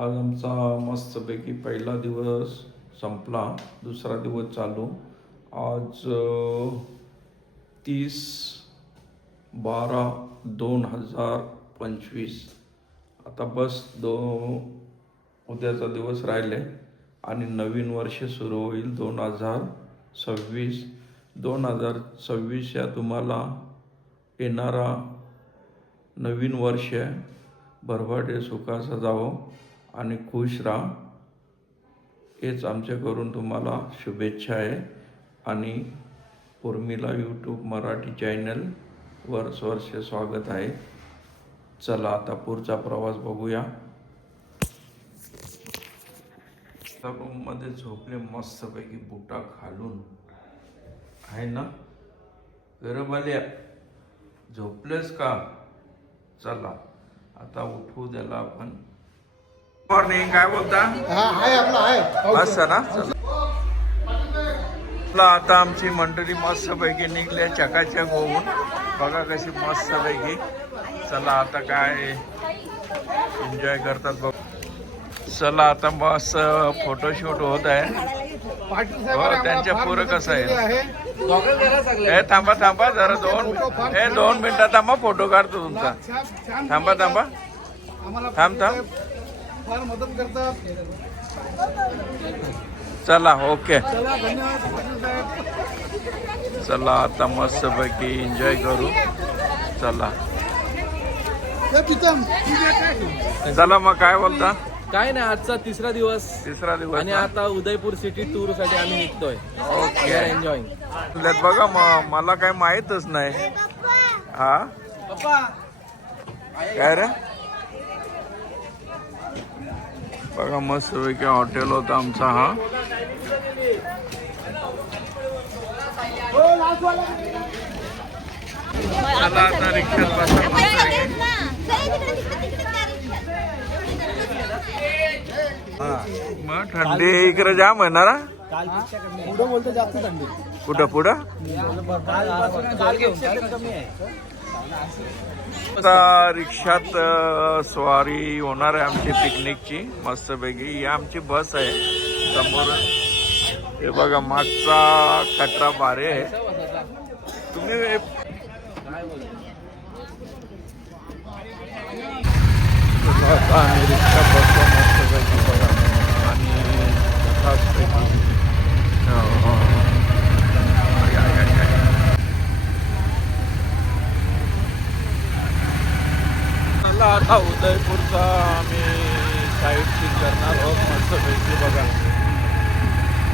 आज आमचा मस्तपैकी पहिला दिवस संपला, दुसरा दिवस चालू. आज 30/12/2025. आता बस उद्याचा दिवस राहिले आणि नवीन वर्ष सुरू होईल 2026. 2026 या तुम्हाला येणारा नवीन वर्ष भरभराटे सुखाचं जावो आणि खुश राहा, हेच आमच्याकडून तुम्हाला शुभेच्छा आहे. आणि उर्मिला यूट्यूब मराठी चॅनलवर सहर्ष स्वागत आहे. चला आता पुढचा प्रवास बघूया. रूममध्ये झोपले मस्तपैकी बुटा घालून, आहे ना गरबाल्या, झोपलेस का? चला आता उठवू द्याला आपण. मॉर्निंग, काय बोलता? असं ना. चला आता आमची मंडळी मस्तपैकी निघले चकाचक होऊन, बघा कशी मस्तपैकी. चला आता काय एन्जॉय करतात बघ. चला आता मस्त फोटोशूट होत आहे. हो, त्यांच्या पुरं कसं आहे. हे थांबा जरा 2 मिनिटात थांबा, फोटो काढतो तुमचा. थांबा थांब. मदत करतात. चला ओके. चला आता मस्त पैकी एन्जॉय करू. चला मग काय बोलता? काय नाही, आजचा तिसरा दिवस आणि ना? आता उदयपूर सिटी टूर साठी आम्ही निघतोय. Okay, enjoy. बघा मला काय माहीतच नाही. हा काय रे? बघा मस्त पैकी हॉटेल होता आमचा हा. चला आता रिक्षात बसा मग. थंडी इकडे जाम आहे ना. पुढं बोलतो जास्त थंडी. पुढं आता रिक्षात स्वारी होणार आहे आमची पिकनिकची मस्तपैकी. ही आमची बस आहे समोर. हे बघा मागचा कटरा बारे आहे. तुम्ही आम्ही रिक्षा बसतो मस्तपैकी बघा. आणि आता उदयपूरचा आम्ही साईड सीन करणार आहोत मस्तपैकी बघा.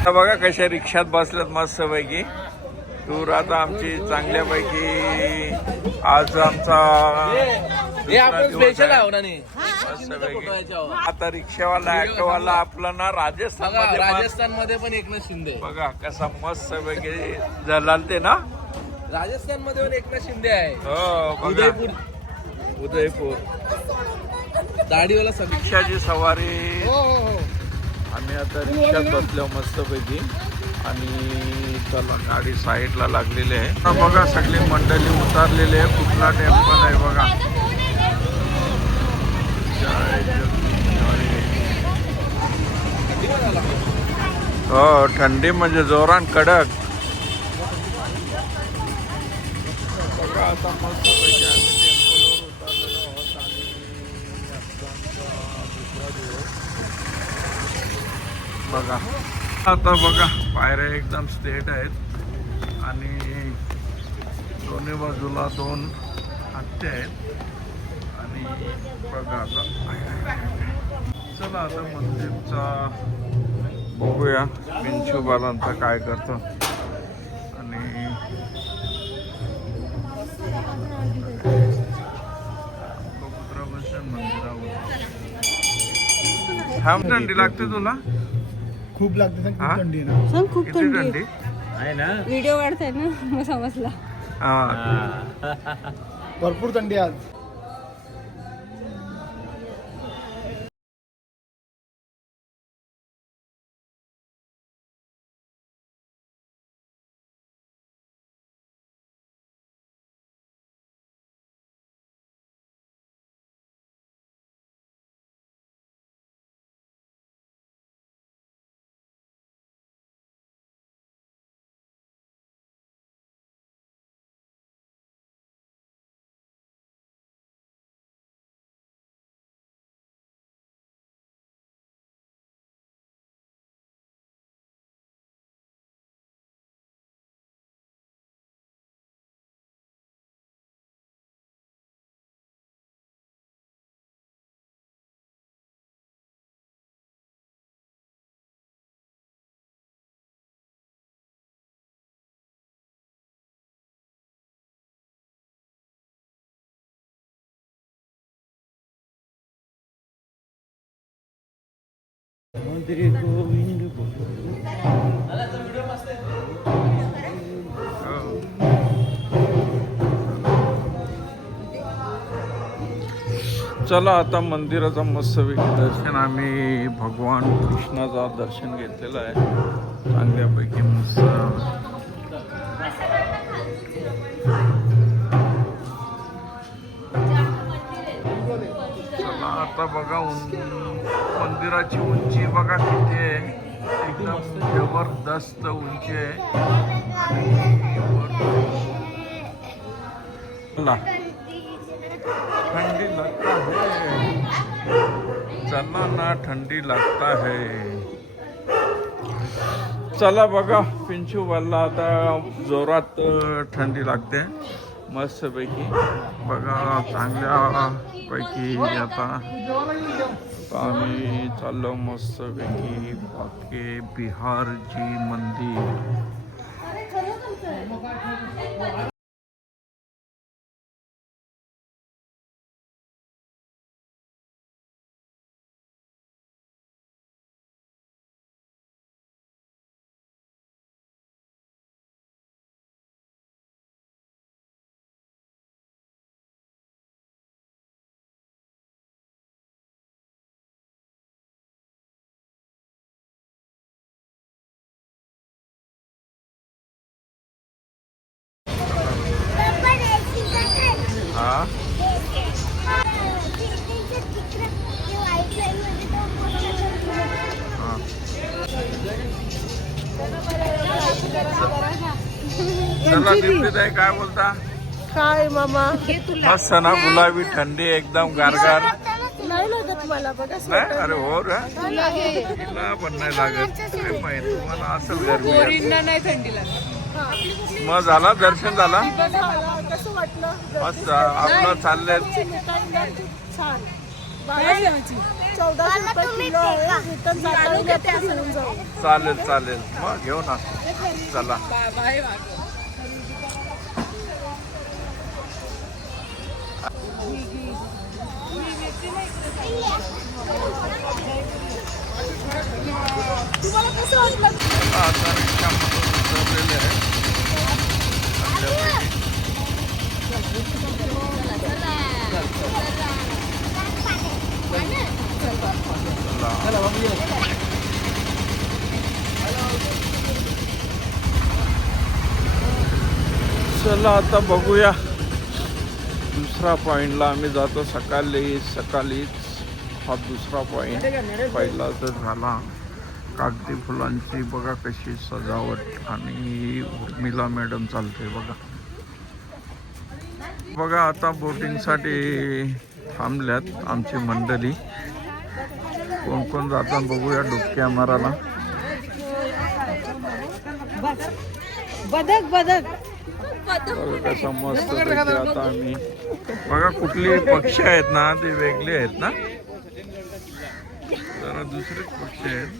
आता बघा कशा रिक्षात बसल्यात मस्तपैकी. टूर आता आमची चांगल्यापैकी. आज आमचा स्पेशल आहे. मस्तपैकी. आता रिक्षावाला ॲटोवाला आपला ना राजस्थान मध्ये पण एकनाथ शिंदे बघा कसा मस्तपैकी जलालते ना. राजस्थान मध्ये पण एकनाथ शिंदे आहे. हो उदयपूर दाढीवाला रिक्षाची सवारी. आम्ही आता रिक्षात बसलो मस्तपैकी. आणि चला गाडी साईडला लागलेली आहे. बघा सगळी मंडळी उतरलेली आहे. कुठला टेम्पल आहे बघा. हो, थंडी म्हणजे जोरान कडक. बघा आता मस्तपैकी आम्ही टेम्पलवर उतरलेलो आहोत. आणि दुसरा दिवस बघा. आता बघा पायऱ्या एकदम स्ट्रेट आहेत आणि दोन्ही बाजूला 2 हत्ती आहेत. आणि बघा आता चला आता मंदिरचा बघूया पिंचू बालांचा काय करतो. आणि मंदिरावर थांब. थंडी लागते तुला? खूप लागते. थंडी ना. खूप थंडी आहे ना. व्हिडिओ काढताय ना, मग समजला. हा भरपूर थंडी आज. चला आता मंदिराचा मस्तपैकी दर्शन आम्ही भगवान कृष्णाचा दर्शन घेतलेलं आहे चांगल्यापैकी मस्त. चला आता बघा मंदिराची उंची बघा किती आहे. एकदम जबरदस्त उंची आहे. चला ठंडी लगता है, चला ना ठंडी लगता है. चला बघा पिंचू वाला आता जोरात थंडी लागते मस्तपैकी बघा चांगल्यापैकी. आता आम्ही चाललो मस्तपैकी बाके बिहारजी मंदिर. हा चला दीप्ती आहे काय बोलता. काय मामा मस्त ना गुलाबी थंडी एकदम गारगार. नाही लागत मला बघा. नाही अरे हो रे तिला पण नाही लागत. काय माहिती तुम्हाला असेल गरमी. नाही थंडीला मग झाला दर्शन झाला कसं वाटलं? मस्त आपलं चाललंय. छान 1400 रुपये किलो आहे. रिटर्न जाताना घेऊन जाऊ. चालेल चालेल मग घेऊ ना. चला तुम्हाला कसं वाटलं? आता रिक्षामधून उतरलेले आहे. चला आता बघूया दुसरा पॉइंटला आम्ही जातो. सकाळीच हा दुसरा पॉइंट. पहिला तर झाला कागदी फुलांची बघा कशी सजावट आणि उर्मिला मॅडम चालते बघा. बघा आता बोटिंगसाठी थांबल्यात आमची मंडळी. कोण कोण जातात बघूया डुबक्या मारायला. बदक बदक बघा कसं मस्त पैकी आता आम्ही बघा कुठली पक्षी आहेत ना ते वेगळे आहेत ना जरा दुसरेच पक्षी आहेत.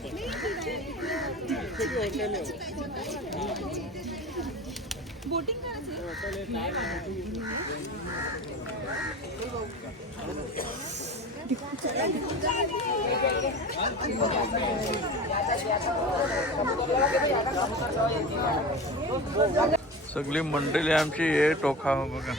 सगळी मंडळी आमची हे टोका बघा.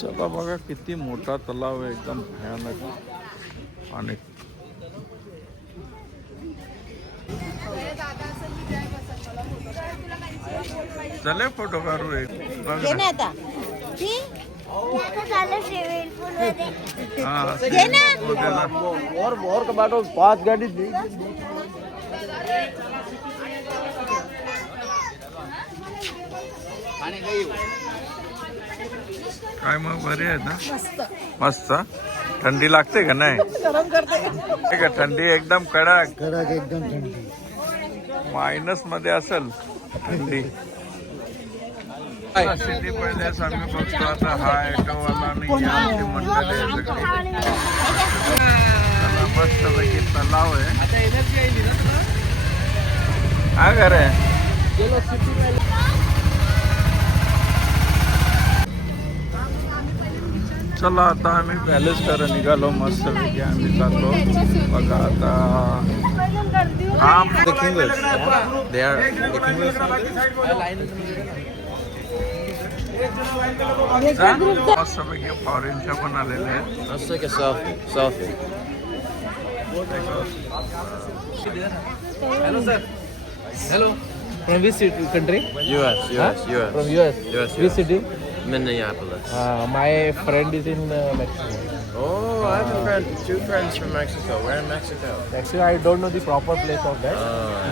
चला बघा किती मोठा तलाव आहे एकदम भयानक. आणि चले फोटो काढू एक बघा ना. और बाटो 5 गाड़ी काय मग बरी आहे ना? मस्त मस्त. थंडी लागते का नाही? गरम करते. का थंडी एकदम कडक कडक एकदम थंडी. मायनस मध्ये असेल थंडी. सिटी पहिले आम्ही बघतो आता हा ॲटोवाला आणि आमची मंडळी आहे सगळी. त्याला मस्त पैकी तलाव आहे. आता एनर्जी आली ना तुला? हा घर आहे. गेलो सिटी चला आता आम्ही पॅलेस कडे निघालो मस्त पैकी आम्ही चाललो. बघा आता हा मस्त पैकी फॉरेनच्या पण आलेले आहेत. Let's take a selfie. Hello, sir. Hello. From which country? US. From US. Which city? Minneapolis. My friend is in Mexico. Oh, I have two friends from Mexico. Where in Mexico? Actually, I don't know the proper place of that.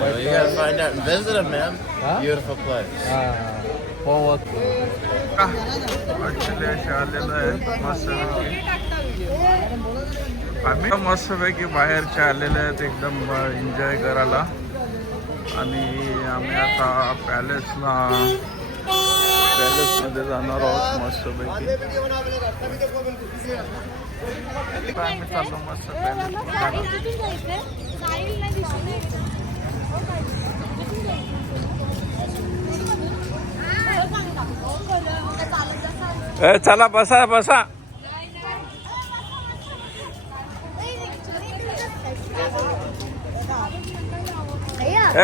Well, you gotta find out and visit them, man. Huh? Beautiful place. For work. Actually असे आलेलं आहे मस्तपैकी. आम्ही मस्तपैकी बाहेरचे आलेले आहेत एकदम एन्जॉय करायला. आणि आम्ही आता पॅलेसमध्ये जाणार आहोत मस्तपैकी. आता आम्ही चाललो मस्त पॅलेस. चला बसा बसा.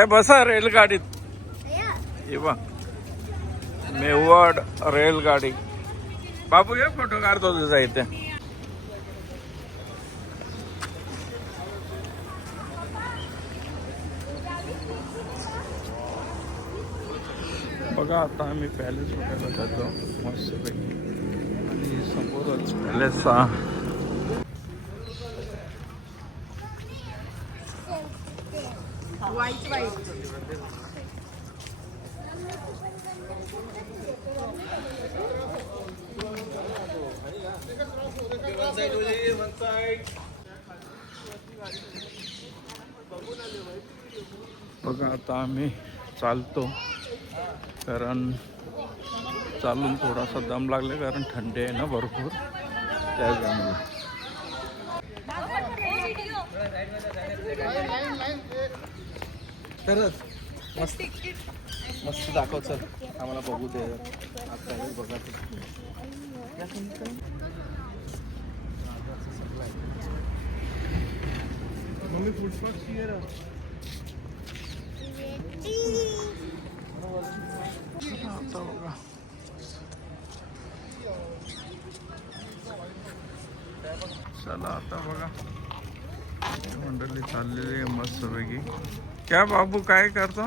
बसा रेलगाडीत. ये बा मेवाड रेलगाडी. बाबू ये फोटो काढतो तुझा इथे. बघा आता आम्ही पॅलेस बघायला जातो मस्तपैकी. आणि समोरच पॅलेसचा बघा आता आम्ही चालतो कारण चालून थोडासा दम लागले कारण थंडी आहे ना भरपूर त्याच्यामुळे. खरंच मस्त दाखव सर आम्हाला बघू दे. आता बघा मम्मी फुटपाथ चला आता बघा मंडळी चाललेली आहे मस्तपैकी. क्या बाबू काय करतो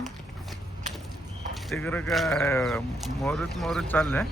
तिकडे? काय मोरत चाललंय?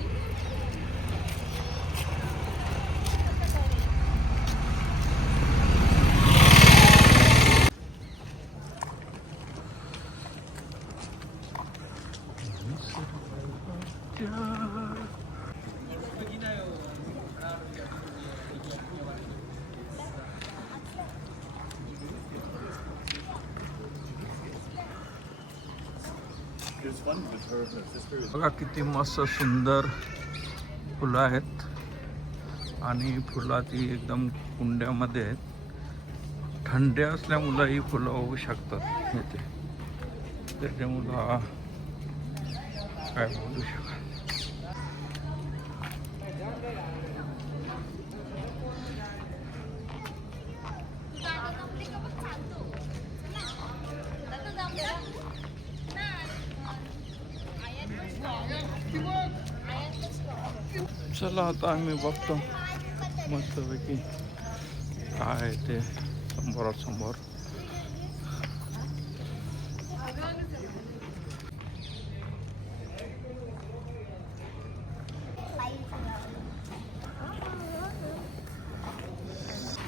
बघा किती मस्त सुंदर फुलं आहेत आणि फुलाची एकदम कुंड्यामध्ये आहेत. थंडी असल्यामुळं ही फुलं होऊ शकतात इथे. त्याच्यामुळं काय बोलू शकत. चला आता आम्ही बघतो मस्तपैकी काय आहे ते समोरासमोर.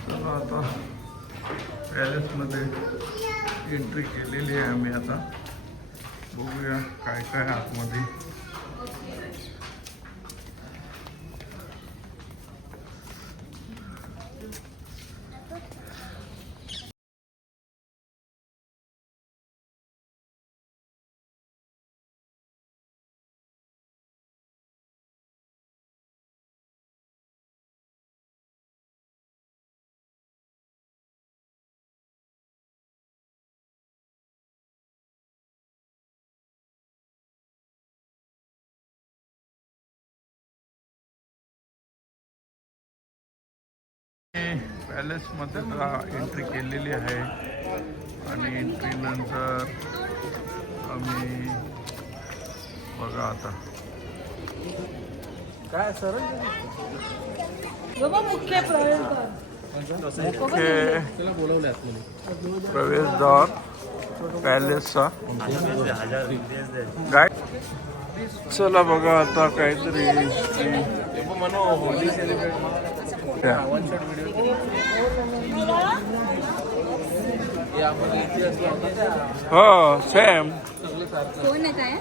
चला आता पॅलेसमध्ये एंट्री केलेली आहे आम्ही. आता बघूया काय काय आतमध्ये. पॅलेसमध्ये एंट्री केलेली आहे आणि एंट्री नंतर आम्ही बघा आता काय सर मुख्य प्रवेशद्वार. मुख्य त्याला बोलवले आतमध्ये. प्रवेशद्वार पॅलेसचा काय. चला बघा आता काहीतरी Holy celebrate one shot video हे आपण इतिहास लावतो त्या हो सेम सगळं सारखं कोण आहे काय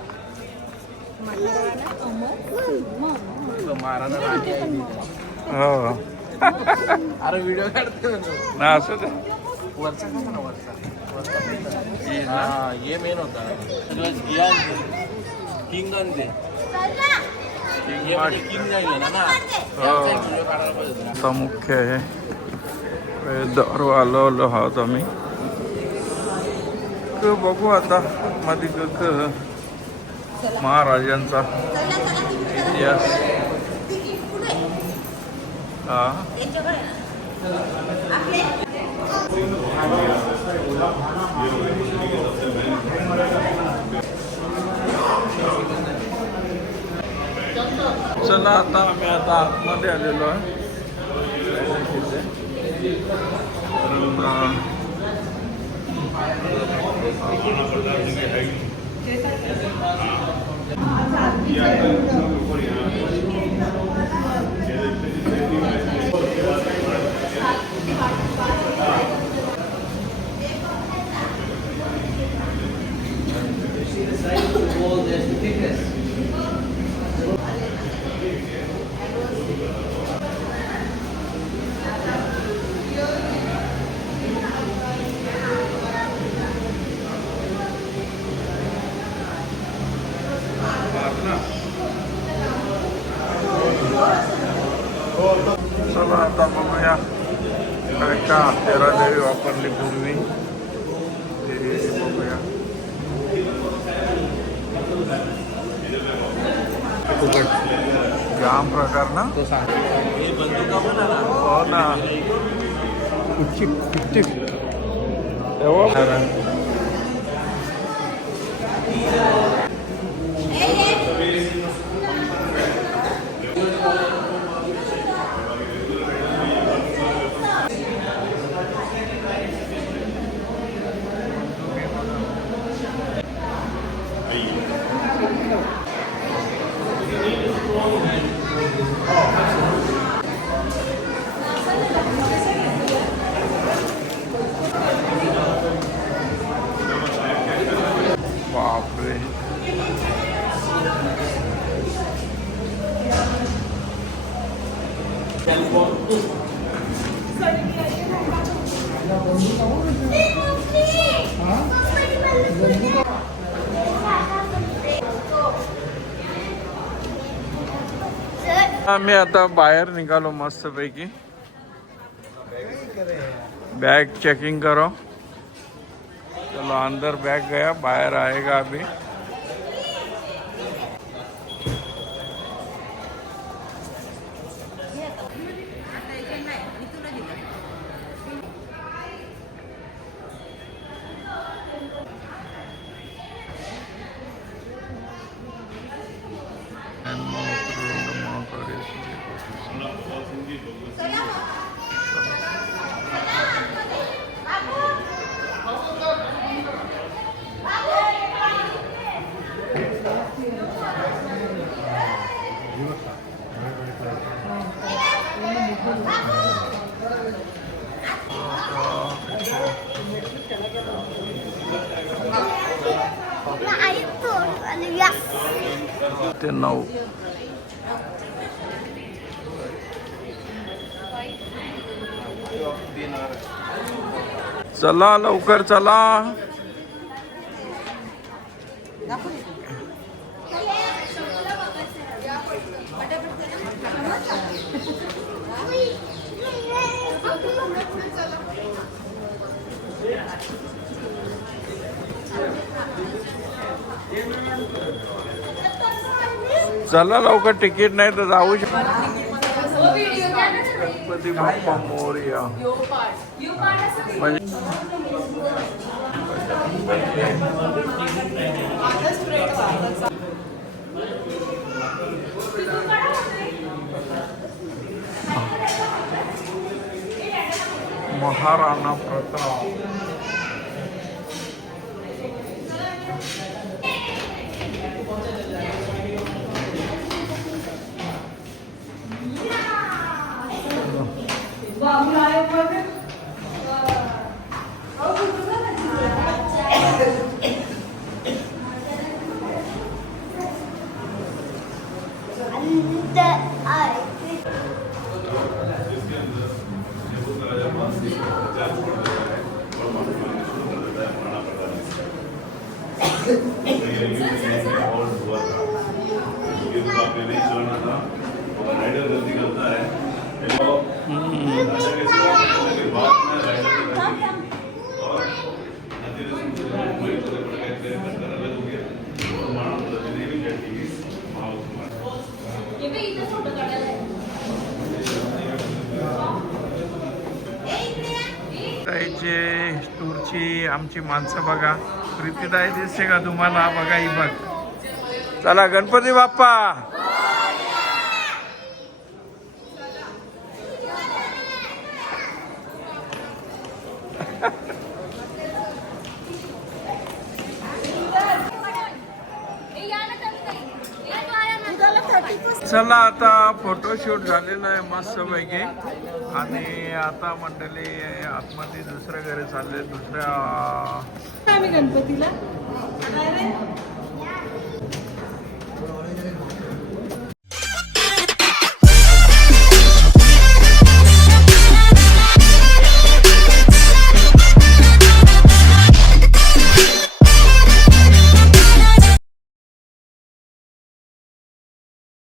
महाराणा राणी आहे ती. हो अरे व्हिडिओ काढते ना असं ते वरचा का ना वरचा हा ये मेन होता किंग आणते किंग जाईल ना ना व्हिडिओ काढायला पाहिजे होता. आता मुख्य आहे दारू आलो आहोत आम्ही बघू आता मध्ये महाराजांचा इतिहास. हा चला आता आम्ही आतमध्ये आलेलो आहे. चला आता बघूया काय का तेरा देवी वापरली पूर्वी ते बघूया. जाम प्रकार ना तो सांग हे बंदुका पण आहे ना. हो ना एवढं बापरे. आम्ही आता बाहेर निघालो मस्तपैकी. बैग चेकिंग करो. चलो अंदर बैग गया, बाहर आएगा अभी. ते 9 चला लवकर चला. चला लवकर, तिकीट नाही तर जाऊ शकतो. गणपती बाप्पा मोरया. म्हणजे महाराणा प्रताप. ताईचे टूरची आमची माणसं बघा. प्रीतीताई दिसते का तुम्हाला? बघा ही बघ. चला गणपती बाप्पा. चला आता फोटोशूट झालेलं आहे मस्त पैकी. आणि आता मंडळी आतमध्ये दुसऱ्या घरी चालले. दुसऱ्या आम्ही गणपतीला